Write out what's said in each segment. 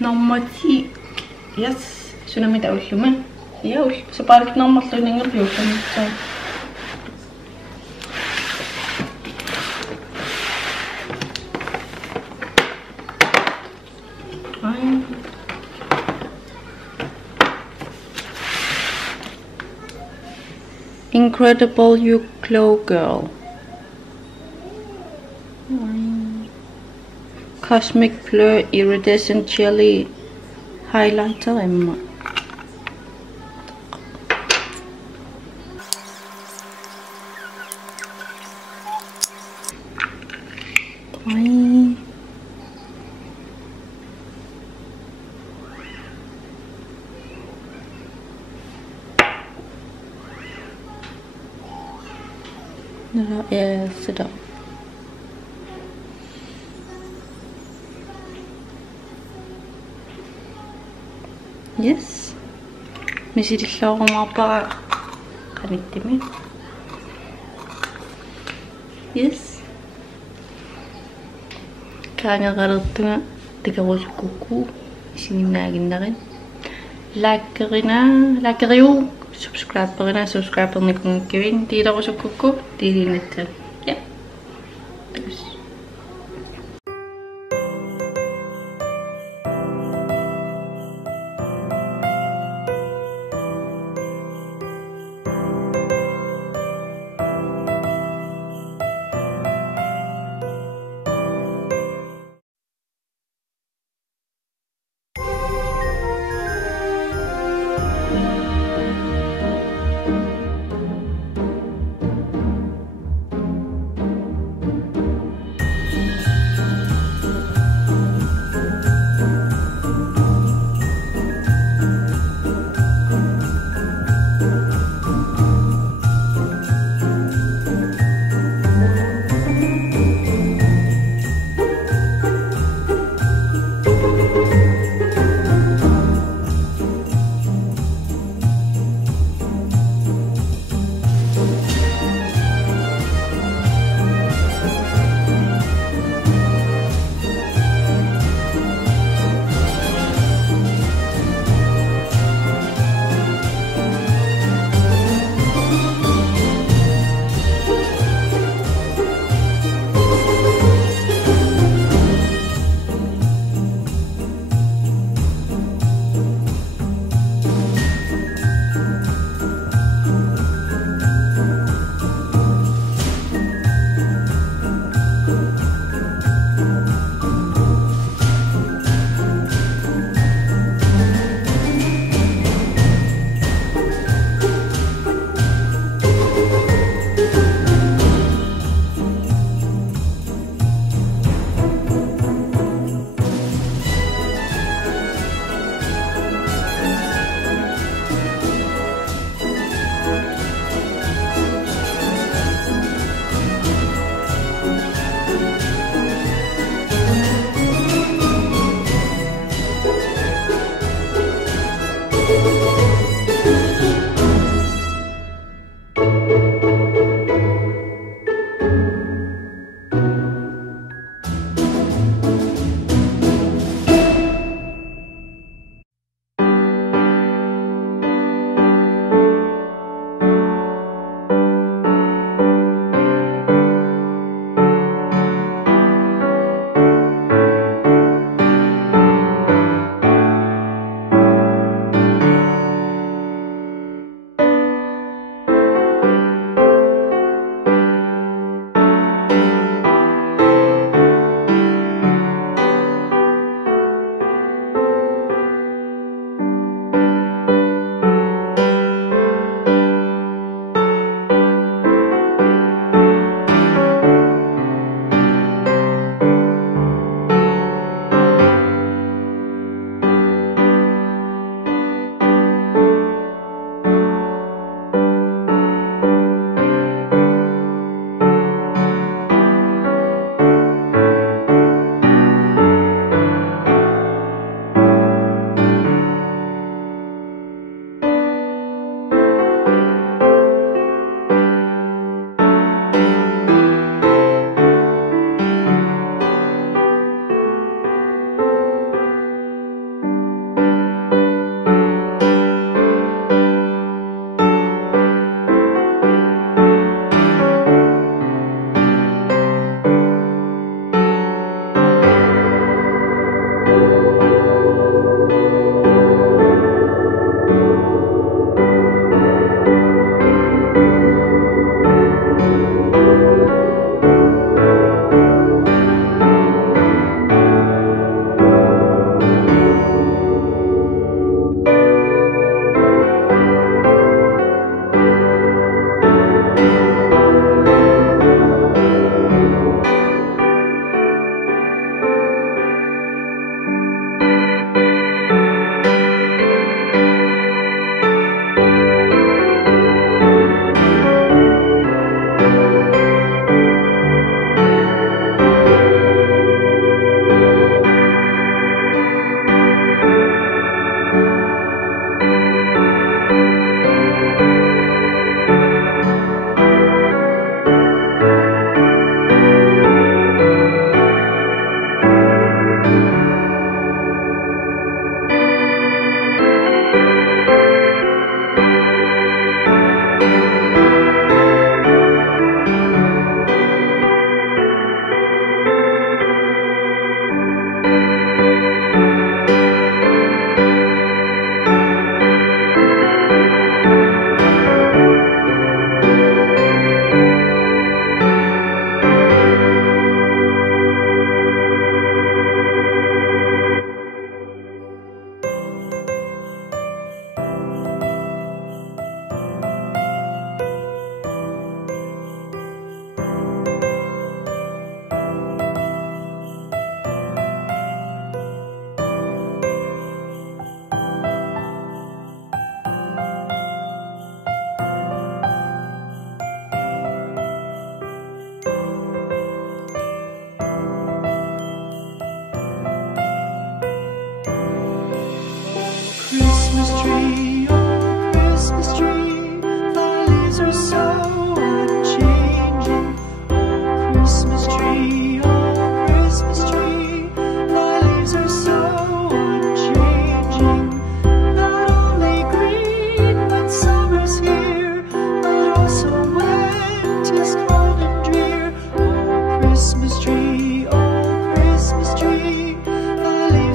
nummer 10. Yes, sunamit aulluma. Ja, så bare det nummer så længere bliver så. Incredible You Glow Girl. Cosmic Blur Iridescent Jelly Highlighter Emma. Ja, sedap. Yes. Misillorumarbara qanittimi. Yes. Kaageeraliorneq tikarusukukku isinginaaginnarin. Laakeriu subscribernikungkivin tiilerusukukku tiilinnatsan. Ja.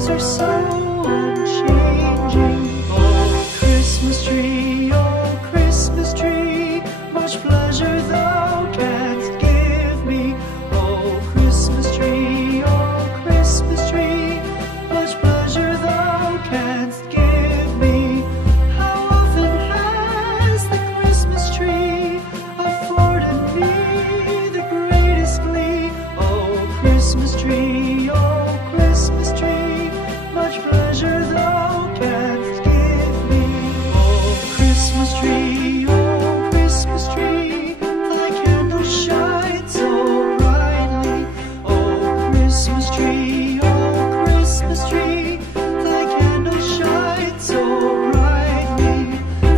colors are so unchanging. Oh, Christmas tree, much pleasure thou canst give me. Oh, Christmas tree, much pleasure thou canst give me. How often has the Christmas tree afforded me the greatest glee? Oh, Christmas tree, much pleasure thou canst give me. Oh, Christmas tree, thy candles shine so brightly. Oh, Christmas tree, thy candles shine so brightly.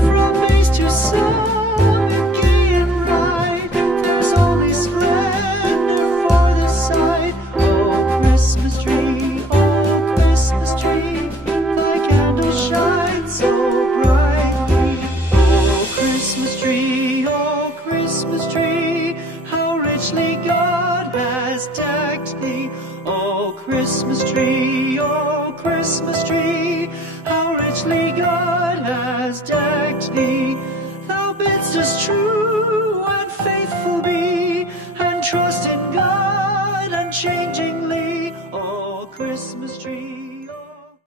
From base to summit, gay and bright, there's only splendor for the sight. Oh, Christmas tree, thy candles shine so brightly. Oh, Christmas tree, how richly God has decked thee. Oh, Christmas tree, how richly God has decked thee. Thou bidst us true and faithful be, and trust in God unchangingly. Oh, Christmas tree.